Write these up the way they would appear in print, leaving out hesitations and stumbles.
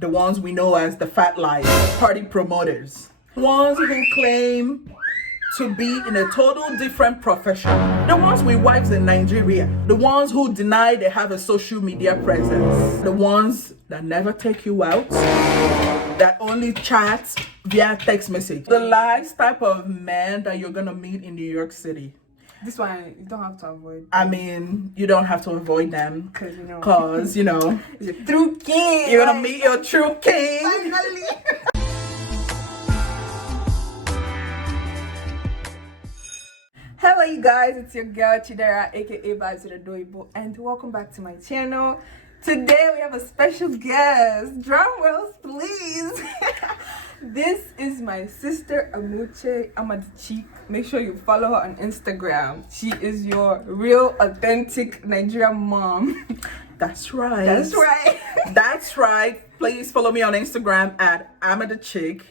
the ones we know as the fat liars, party promoters, ones who claim to be in a total different profession, the ones with wives in Nigeria, the ones who deny they have a social media presence, the ones that never take you out, that only chat via text message, the last type of men that you're gonna meet in New York City. This one, you don't have to avoid. I mean, you don't have to avoid them Because, you know, it's a true king. you're gonna meet your true king. Finally. Hello, you guys. It's your girl Chidera, aka Vibes with Adoibo, and welcome back to my channel. Today we have a special guest. Drum rolls, please. This is my sister Amauche. I'm at the cheek. Make sure you follow her on Instagram. She is your real, authentic Nigerian mom. That's right. That's right. That's right. Please follow me on Instagram at Amauche.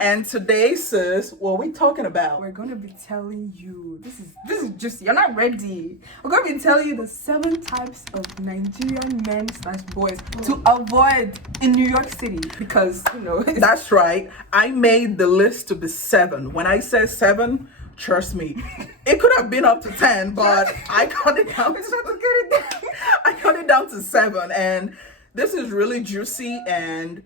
And today, sis, what are we talking about? We're gonna be telling you. This is just, you're not ready. We're gonna be telling you the 7 types of Nigerian men / boys to avoid in New York City, because That's right. I made the list to be 7. When I said 7, trust me, it could have been up to 10, but I cut it down. I cut it down to 7, and this is really juicy. And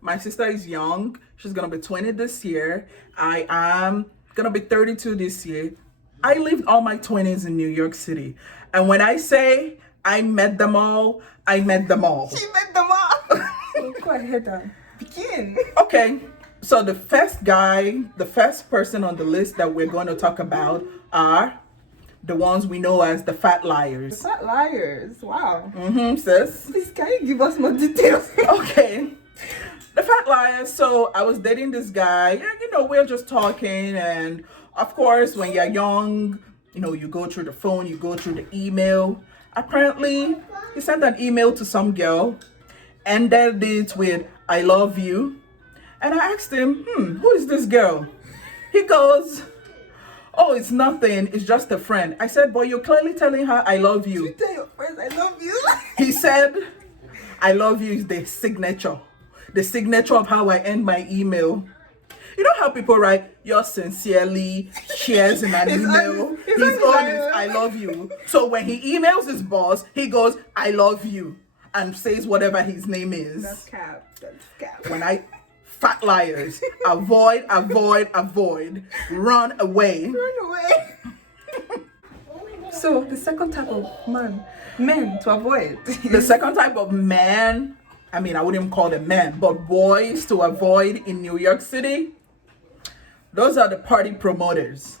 my sister is young. She's gonna be 20 this year. I am gonna be 32 this year. I lived all my 20s in New York City, and when I say I met them all, I met them all. She met them all. So go ahead and begin. Okay, so the first person on the list that we're going to talk about are the ones we know as the fat liars. Fat liars. Wow. Sis. Please, can you give us more details? Okay. The fat liars. So I was dating this guy, and we're just talking, and of course, when you're young, you go through the phone, you go through the email. Apparently, he sent an email to some girl, ended it with "I love you," and I asked him, who is this girl? He goes, "Oh, it's nothing. It's just a friend." I said, "But you're clearly telling her I love you." You tell your friends I love you. He said, "I love you" is the signature of how I end my email. You know how people write "yours sincerely," shares in an email. His own is "I love you." So when he emails his boss, he goes "I love you" and says whatever his name is. That's cap. Fat liars. Avoid. Run away. So the second type of men to avoid. The second type of man, I wouldn't call them men, but boys to avoid in New York City, those are the party promoters.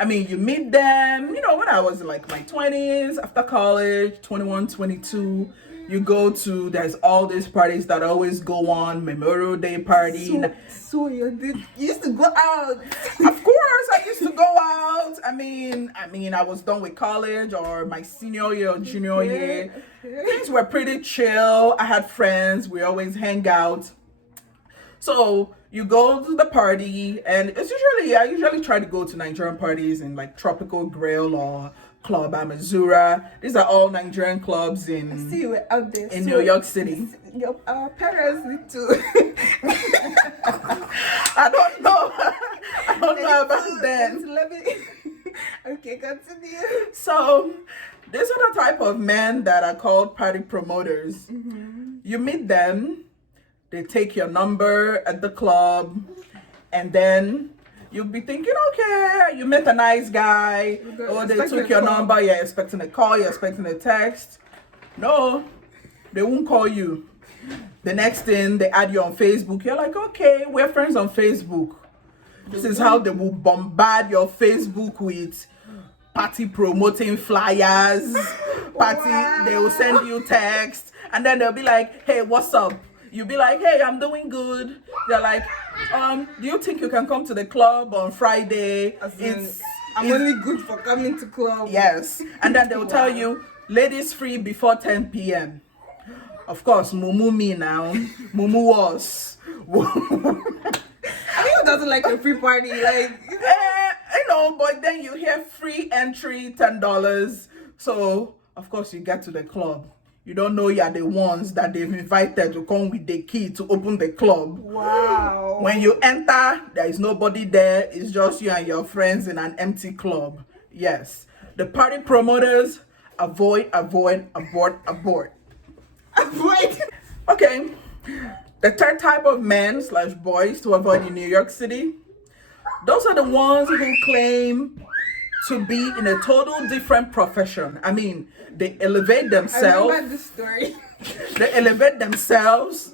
You meet them, when I was in like my 20s, after college, 21, 22, you go to, there's all these parties that always go on, Memorial Day party. So you used to go out. Of course, I used to go out. I was done with college or my senior year or junior year. Things were pretty chill. I had friends. We always hang out. So you go to the party, and I usually try to go to Nigerian parties in like Tropical Grill or Club Amazura. These are all Nigerian clubs in out there in New York City. Our parents need to. I don't know about that. Okay, continue. So these are the type of men that are called party promoters. You meet them, they take your number at the club, and then you'll be thinking, okay, you met a nice guy, or they took your number, you're expecting a call, you're expecting a text. No, they won't call you. The next thing, they add you on Facebook. You're like, okay, we're friends on Facebook. This is how they will bombard your Facebook with party promoting flyers. They will send you text, and then they'll be like, hey, what's up? You'll be like, hey, I'm doing good. They're like, do you think you can come to the club on Friday? I'm only good for coming to club. Yes. And then they'll tell you, ladies free before 10 p.m. Of course, Mumu me now. Mumu was. Who doesn't like a free party? But then you hear free entry, $10. So, of course, you get to the club. you don't know you're the ones that they've invited to come with the key to open the club. Wow. When you enter, there is nobody there. It's just you and your friends in an empty club. Yes. The party promoters, avoid. Avoid. Okay. The third type of men / boys to avoid in New York City, those are the ones who claim to be in a total different profession. I mean, they elevate I themselves. remember this story. They elevate themselves.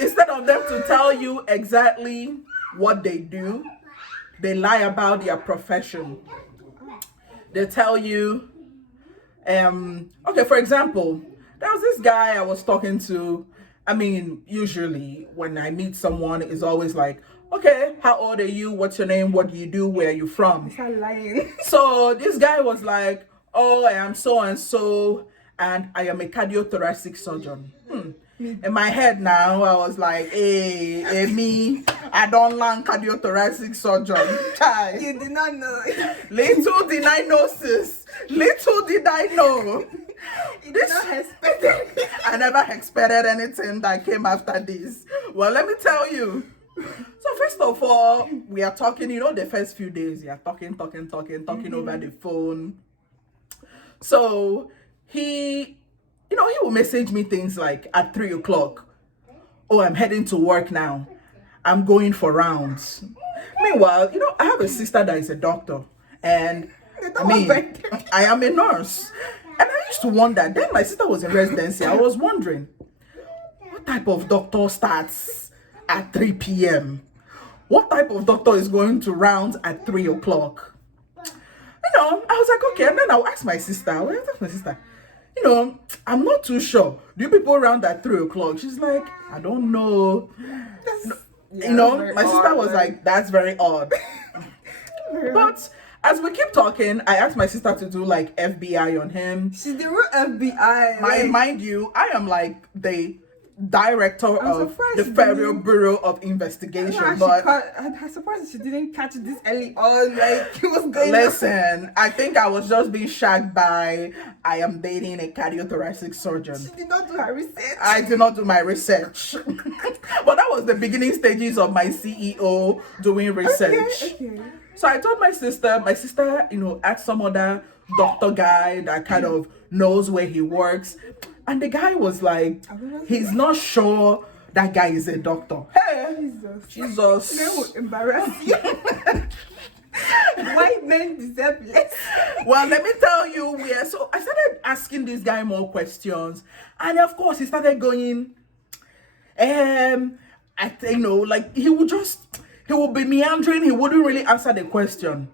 Instead of them to tell you exactly what they do, they lie about their profession. They tell you, okay, for example, there was this guy I was talking to. I mean, usually when I meet someone, it's always like, okay, how old are you? What's your name? What do you do? Where are you from? Start lying. So this guy was like, oh, I am so and so, and I am a cardiothoracic surgeon. In my head now, I was like, hey, me, I don't learn cardiothoracic surgeon. Child. You did not know. Little did I know, sis. Little did I know. You did not expect it. I never expected anything that came after this. Well, let me tell you. So first of all, we are talking, the first few days, you are talking over the phone. So he will message me things like at 3:00. Oh, I'm heading to work now. I'm going for rounds. Meanwhile, I have a sister that is a doctor. And I am a nurse. And I used to wonder, then my sister was in residency. I was wondering, what type of doctor starts at 3 p.m.? What type of doctor is going to rounds at 3:00? I was like, okay. And then I'll ask my sister. I'm not too sure. Do people round at 3:00? She's like, I don't know. My sister was like, that's very odd. But as we keep talking, I asked my sister to do like FBI on him. She's the real FBI. Mind you, I am like the director of the Federal Bureau of Investigation. But I'm surprised she didn't catch this early on. Like, it was going. Listen, I think I was just being shagged by I am dating a cardiothoracic surgeon. She did not do her research. I did not do my research. But that was the beginning stages of my CEO doing research. Okay. So I told my sister, asked some other doctor guy that kind of knows where he works. And the guy was like, he's not sure that guy is a doctor. Hey, Jesus. That would embarrass you. White men deserve less. Well, let me tell you, so I started asking this guy more questions. And of course, he started going, he would be meandering. He wouldn't really answer the question.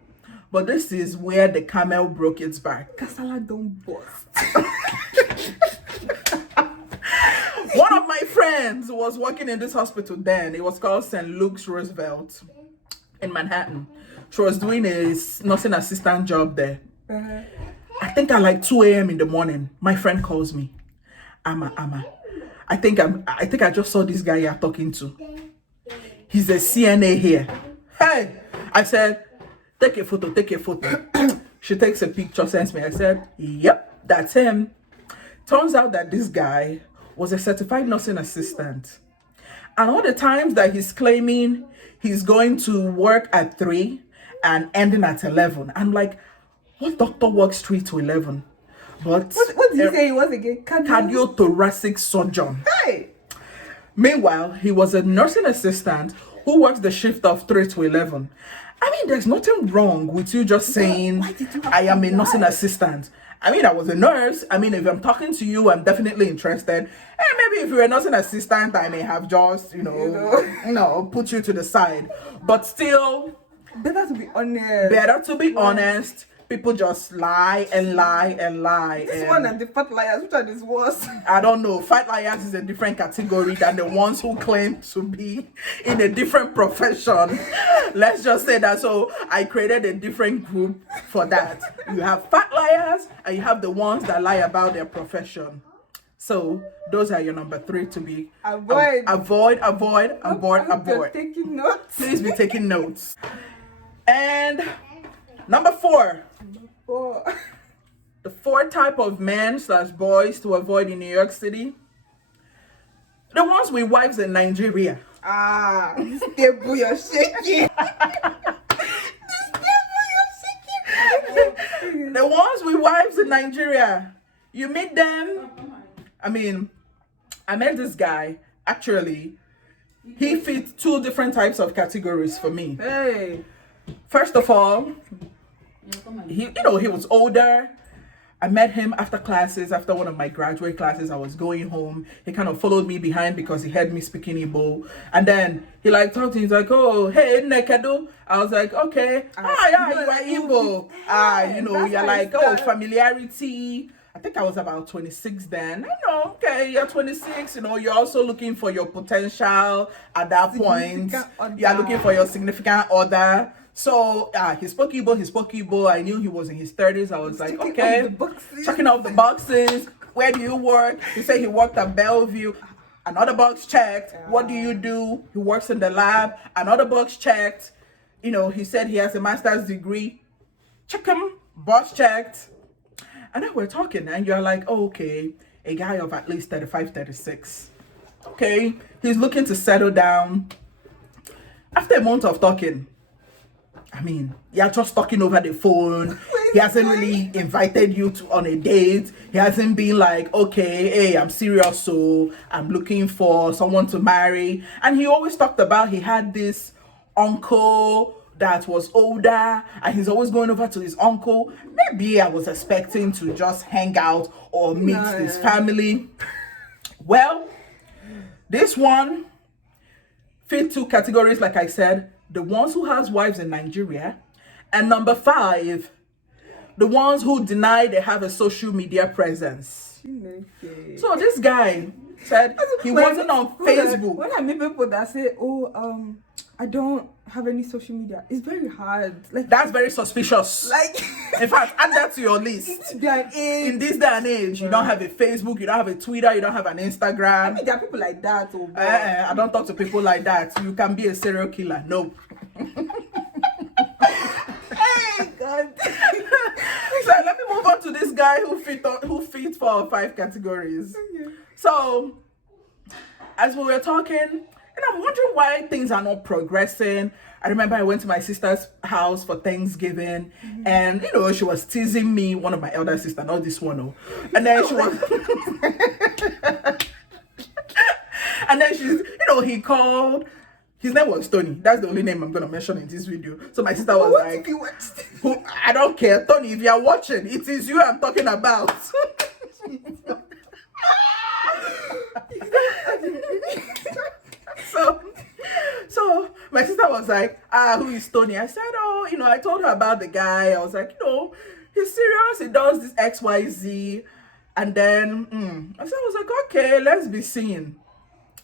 But this is where the camel broke its back. Kasala don't bust. One of my friends was working in this hospital then. It was called St. Luke's Roosevelt in Manhattan. She was doing a nursing assistant job there. I think at like 2 a.m. in the morning, my friend calls me. Ama. I think I just saw this guy you're talking to. He's a CNA here. Hey, I said, take a photo. She takes a picture, sends me. I said, yep, that's him. Turns out that this guy was a certified nursing assistant. And all the times that he's claiming he's going to work at 3 and ending at 11. I'm like, what doctor works 3 to 11? But what did you say he was again? Cardiothoracic surgeon. Hey! Meanwhile, he was a nursing assistant who works the shift of 3 to 11. I mean, there's nothing wrong with you just saying, I am a nursing assistant. I mean, I was a nurse. I mean, if I'm talking to you, I'm definitely interested. And maybe if you're a nursing assistant, I may have just, put you to the side. But still, better to be honest. People just lie and lie and lie. This one and the fat liars, which one is worse? I don't know. Fat liars is a different category than the ones who claim to be in a different profession. Let's just say that. So I created a different group for that. You have fat liars and you have the ones that lie about their profession. So those are your number 3 to be avoid. Avoid. You're taking notes. Please be taking notes. And number 4. the 4 type of men slash boys to avoid in New York City. The ones with wives in Nigeria. This table you're shaking. The ones with wives in Nigeria. You meet them. I mean, I met this guy. Actually, he fits 2 different types of categories for me. Hey. First of all, he was older. I met him after classes, after one of my graduate classes. I was going home. He kind of followed me behind because he heard me speaking Igbo. And then he talked to me. He's like, oh, hey, Nekedo. I was like, okay. Yeah, you are Igbo. You're like, familiarity. I think I was about 26 then. I know, okay, you're 26. You're also looking for your potential at that point. You're looking for your significant other. So he spoke Igbo. I knew he was in his 30s. I was like, okay, checking off the boxes. Where do you work? He said he worked at Bellevue. Another box checked. What do you do? He works in the lab. Another box checked. He said he has a master's degree. Check him. Box checked. And then we're talking, and you're like, oh, okay, a guy of at least 35, 36. Okay, he's looking to settle down. After a month of talking, I mean, you're just talking over the phone. He hasn't really invited you on a date. He hasn't been like, okay, hey, I'm serious, so I'm looking for someone to marry. And he always talked about he had this uncle that was older, and he's always going over to his uncle. Maybe I was expecting to just hang out or meet his family. Well, this one fit 2 categories, like I said. The ones who has wives in Nigeria, and number 5, the ones who deny they have a social media presence. So this guy said he wasn't on Facebook. When I meet people that say, oh, I don't have any social media, it's very hard. That's very suspicious. In fact, add that to your list. In this day and age, you don't have a Facebook, you don't have a Twitter, you don't have an Instagram. I mean, there are people like that. I don't talk to people like that. You can be a serial killer. No. Hey, God. So let me move on to this guy who fit 4 or 5 categories. Okay. So as we were talking, and I'm wondering why things are not progressing. I remember I went to my sister's house for Thanksgiving, and she was teasing me, one of my elder sisters, not this one, and then she was and then she's, he called. His name was Tony. That's the only name I'm gonna mention in this video. So my sister was like, I don't care, Tony, if you're watching, it is you I'm talking about. So my sister was like, who is Tony? I said, I told her about the guy. I was like, he's serious. He does this XYZ. And then I was like, okay, let's be seeing.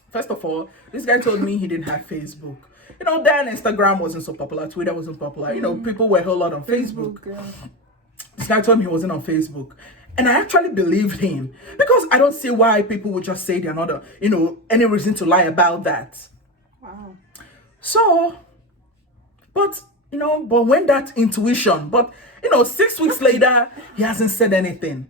First of all, this guy told me he didn't have Facebook. Then Instagram wasn't so popular. Twitter wasn't popular. People were a whole lot on Facebook. This guy told me he wasn't on Facebook. And I actually believed him, because I don't see why people would just say they're not, any reason to lie about that. Wow. So, but when that intuition, 6 weeks later, he hasn't said anything.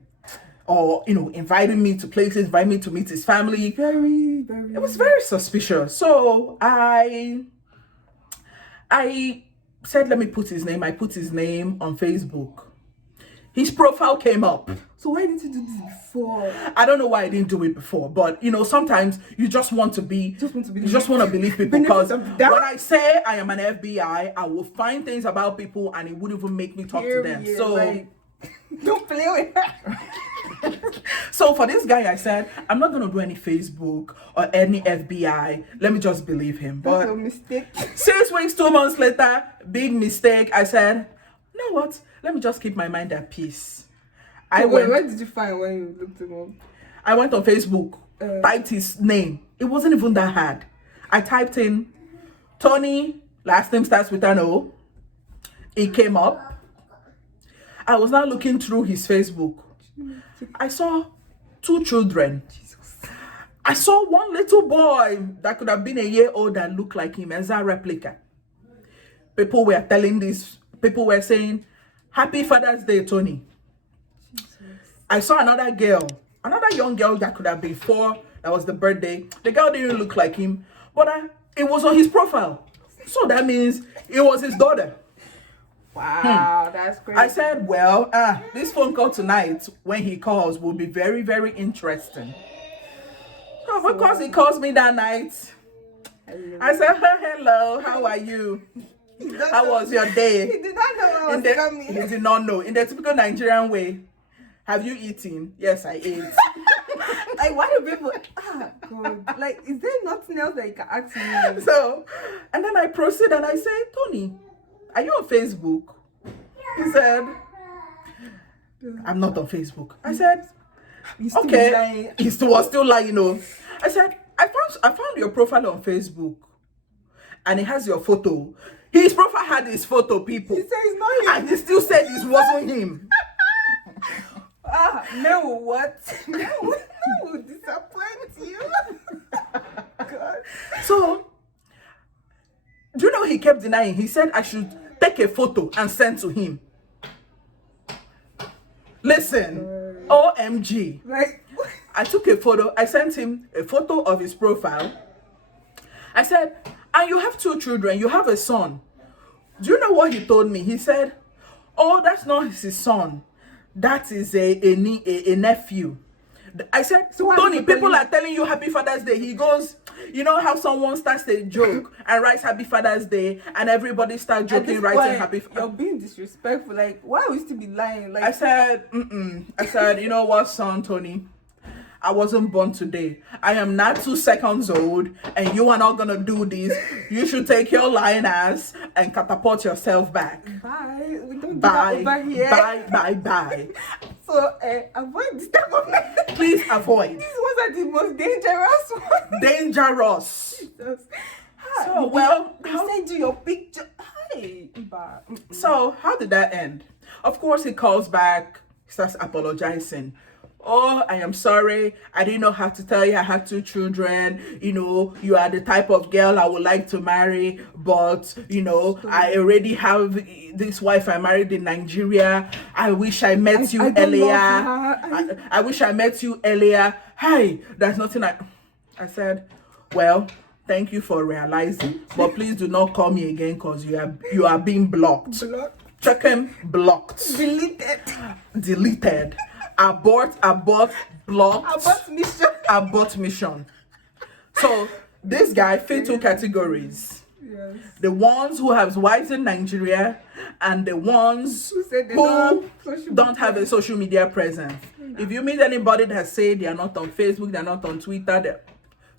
Or, invited me to places, invited me to meet his family. Very, very. It was very suspicious. So I said, let me put his name. I put his name on Facebook. His profile came up. So why didn't you do this before? I don't know why I didn't do it before, but sometimes you just want to be, you just want to believe people, because when I say I am an FBI, I will find things about people and it wouldn't even make me talk to them. So don't play with her. So for this guy, I said, I'm not going to do any Facebook or any FBI. Let me just believe him. That's a mistake. 6 weeks, 2 months later, big mistake. I said, you know what? Let me just keep my mind at peace. What did you find when you looked him up? I went on Facebook, typed his name. It wasn't even that hard. I typed in Tony, last name starts with an O. It came up. I was now looking through his Facebook. I saw 2 children. I saw one little boy that could have been a year old that looked like him as a replica. People were saying, Happy Father's Day, Tony. I saw another young girl that could have been 4. That was the birthday. The girl didn't look like him, but it was on his profile. So that means it was his daughter. Wow, that's crazy. I said, well, this phone call tonight, when he calls, will be very, very interesting. So, of course, he calls me that night. I said, hello, how are you? How was your day? He did not know I was coming. He did not know. In the typical Nigerian way, have you eaten? Yes, I ate. Like, why do people? God. Like, is there nothing else that you can ask me? So, and then I proceed and I say, Tony, are you on Facebook? He said, I'm not on Facebook. I said, okay. He was still lying, I said, I found your profile on Facebook, and it has your photo. His profile had his photo, people. He said it's not him. And he still said it wasn't him. No, what? No will disappoint you. God. So, do you know he kept denying? He said I should take a photo and send to him. Listen, OMG. Like, I took a photo. I sent him a photo of his profile. I said, and you have 2 children. You have a son. Do you know what he told me? He said, oh, that's not his son. That is a nephew. I said, so Tony, people are telling you Happy Father's Day. He goes, you know how someone starts a joke and writes Happy Father's Day and everybody starts joking, writing Happy Father's Day. You're being disrespectful. Like, why would you still be lying? Like, I said, I said, you know what, son, Tony? I wasn't born today. I am not 2 seconds old, and you are not gonna do this. You should take your lying ass and catapult yourself back. Bye. We don't do that over here. Bye. So, avoid this type of method. Please avoid. These ones are the most dangerous ones. Dangerous. Jesus. So, well, you send you your picture. Hey. So, how did that end? Of course, he calls back, starts apologizing. Oh, I am sorry. I didn't know how to tell you I had 2 children. You are the type of girl I would like to marry. But, I already have this wife I married in Nigeria. I wish I met you earlier. I wish I met you earlier. Hi, there's nothing I said, well, thank you for realizing. But please do not call me again because you are being blocked. Check him, blocked. Deleted. Abort, blocked. Abort mission. So this guy fit 2 categories. Yes. The ones who have wives in Nigeria and the ones who don't have a social media presence. If you meet anybody that say they are not on Facebook, they're not on Twitter,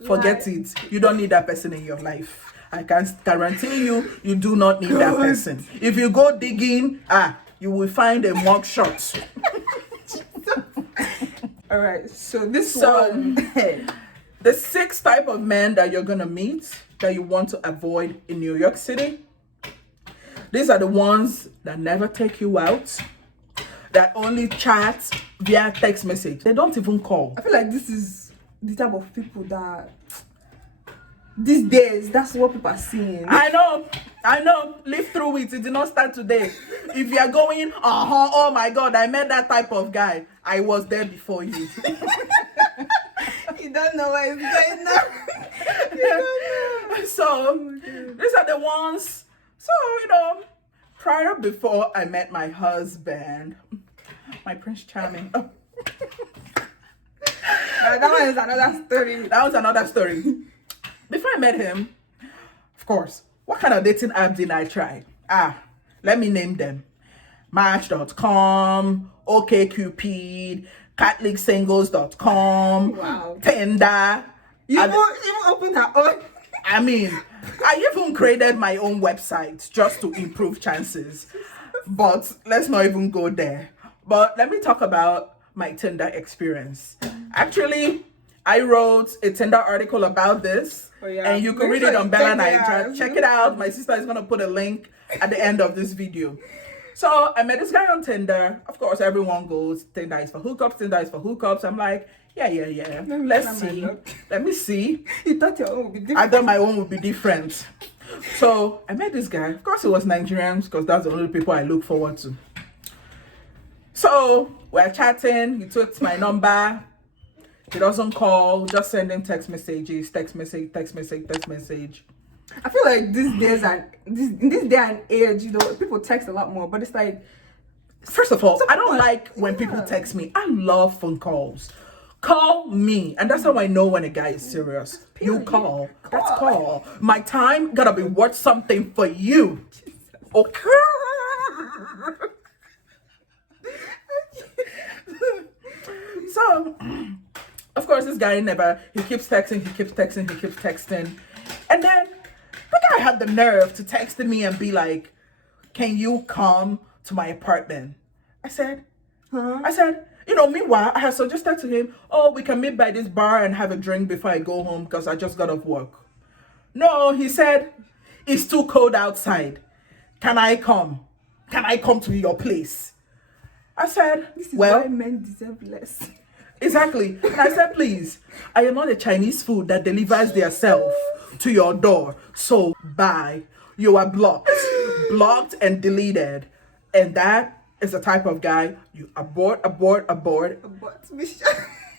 forget it. You don't need that person in your life. I can guarantee you do not need that person. If you go digging, you will find a mugshot. All right, so one. The 6th type of men that you're gonna meet that you want to avoid in New York City. These are the ones that never take you out, that only chat via text message. They don't even call. I feel like this is the type of people that these days, that's what people are seeing. I know. Live through it. It did not start today. If you are going, oh my God, I met that type of guy. I was there before you. You don't know what is going on. You don't know. So, these are the ones. So, before I met my husband, my Prince Charming. Oh. That one is another story. That was another story. Before I met him, of course, what kind of dating app did I try? Let me name them. Match.com, OkCupid, CatholicSingles.com, wow. Tinder. You even opened her own. I even created my own website just to improve chances. But let's not even go there. But let me talk about my Tinder experience. Actually, I wrote a Tinder article about this, and you can read it on Bella Nigeria. Check it out. My sister is going to put a link at the end of this video. So I met this guy on Tinder. Of course, everyone goes, Tinder is for hookups, Tinder is for hookups. I'm like, yeah. Let's see. Let me see. You thought your own would be different. I thought my own would be different. So I met this guy. Of course, it was Nigerians because that's the only people I look forward to. So we're chatting. He took my number. He doesn't call. Just sending text messages. Text message. Text message. Text message. I feel like these days and in this day and age, you know, people text a lot more. But it's like, first of all, I don't like when people text me. I love phone calls. Call me, and that's how I know when a guy is serious. You call. That's call. My time gotta be worth something for you. Okay. So, of course, this guy he keeps texting, and then the guy had the nerve to text me and be like, "Can you come to my apartment?" I said, you know, meanwhile, I had suggested to him, "Oh, we can meet by this bar and have a drink before I go home because I just got off work." No, he said, "It's too cold outside. Can I come? Can I come to your place?" I said, this is "Well, why men deserve less." Exactly. And I said, "Please, I am not a Chinese food that delivers their self to your door. So bye. You are blocked and deleted." And that is the type of guy you abort.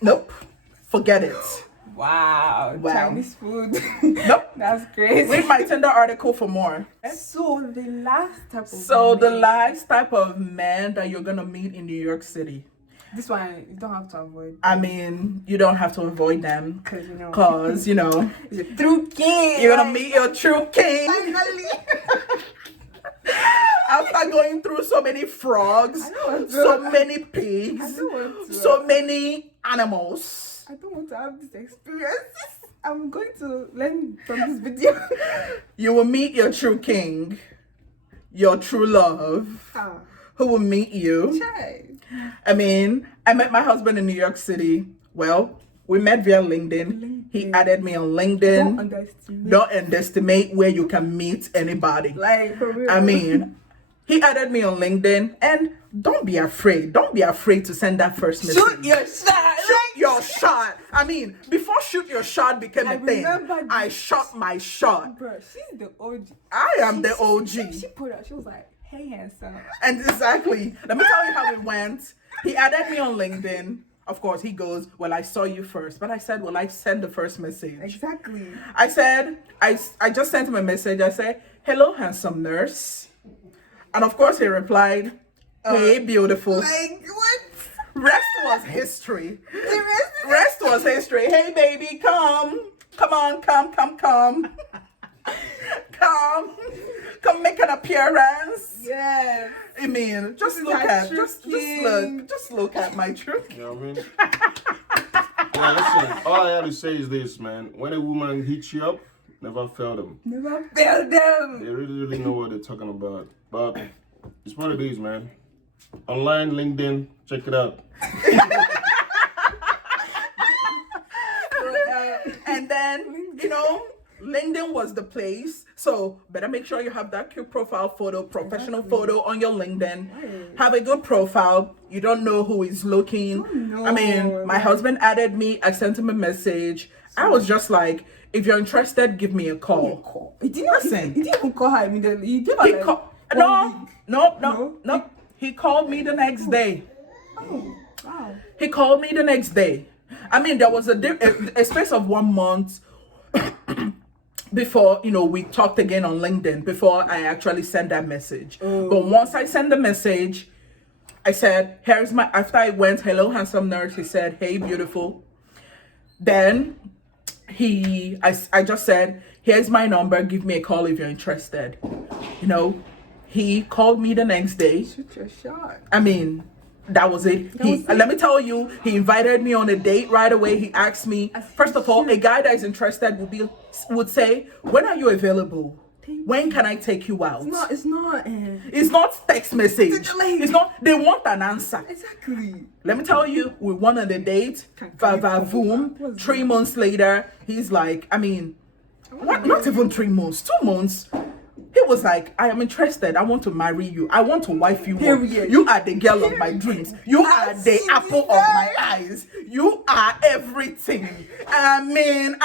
Nope. Forget it. Wow. Chinese food. Nope. That's crazy. Read my Tinder article for more. So the last type of man that you're gonna meet in New York City. This one you don't have to avoid. I mean, you don't have to avoid them because you know it's a true king. You're gonna meet your true king. Finally. After going through so many frogs, so many pigs, so many animals. I don't want to have these experiences. I'm going to learn from this video. You will meet your true king, your true love, who will meet you. I mean, I met my husband in New York City. Well, we met via LinkedIn. He added me on LinkedIn. Don't underestimate where you can meet anybody. Like, for real. I mean, he added me on LinkedIn, and don't be afraid. Don't be afraid to send that first message. Shoot your shot. Shoot your shot. I mean, before shoot your shot became a thing, I shot my shot. Bro, she's the OG. I am the OG. She put out, she was like, "Hey, handsome." And exactly. Let me tell you how it went. He added me on LinkedIn. Of course, he goes, "Well, I saw you first." But I said, "Well, I sent the first message." Exactly. I said, I just sent him a message. I said, "Hello, handsome nurse." And of course, he replied, "Hey, beautiful." Like, what? Rest was history. Rest was history. "Hey, baby, come. Come on, come. Come make an appearance." Yes. I mean, just look at my truth. You know what I mean? Yeah, listen, all I have to say is this, man. When a woman hits you up, never fail them. Never fail them. They really know what they're talking about. But it's what it is, man. Online, LinkedIn, check it out. And then, you know, LinkedIn was the place. So better make sure you have that cute profile photo, professional photo on your LinkedIn. Have a good profile. You don't know who is looking. I mean, my husband added me. I sent him a message. I was just like, "If you're interested, give me a call." He didn't even call her immediately. He gave her No. He called me the next day. Oh, wow. He called me the next day. I mean, there was a space of 1 month before, you know, we talked again on LinkedIn, before I actually sent that message. But once I sent the message, I said, after I went, "Hello, handsome nurse," he said, "Hey, beautiful." Then I just said, "Here's my number. Give me a call if you're interested." You know, he called me the next day. Shoot your shot. I mean, that was it. Let me tell you, he invited me on a date right away. He asked me, first of all, a guy that is interested would say, "When are you available? When can I take you out?" It's not text message. It's not. They want an answer. Exactly. Let me tell you, we went on a date. Boom. 3 months later, he's like, I mean, not even 3 months, 2 months. He was like, "I am interested. I want to marry you. I want to wife you. You are the girl of my dreams. You are the apple of my eyes. You are everything." I mean,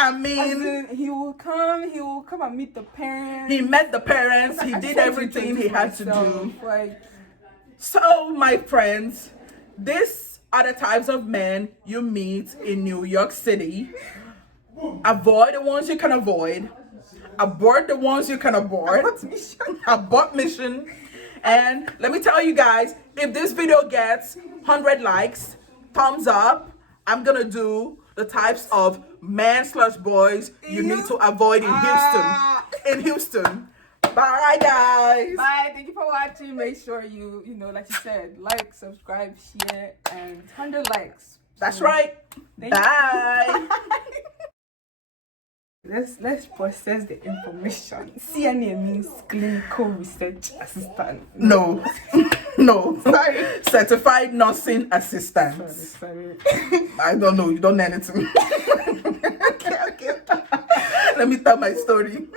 he will come and meet the parents. He met the parents. He did everything he had to do. Like, So, my friends, These are the types of men you meet in New York City. Avoid the ones you can avoid. Abort the ones you can abort. Abort mission. And let me tell you guys, if this video gets 100 likes, thumbs up, I'm gonna do the types of men/boys you need to avoid in Houston. In Houston. Bye guys. Bye. Thank you for watching. Make sure you like you said, like, subscribe, share, and 100 likes. That's right. Bye. Let's process the information. CNA means clinical research assistant. No. No. Sorry. Certified nursing assistant. Sorry. I don't know. You don't know anything. Okay. Let me tell my story.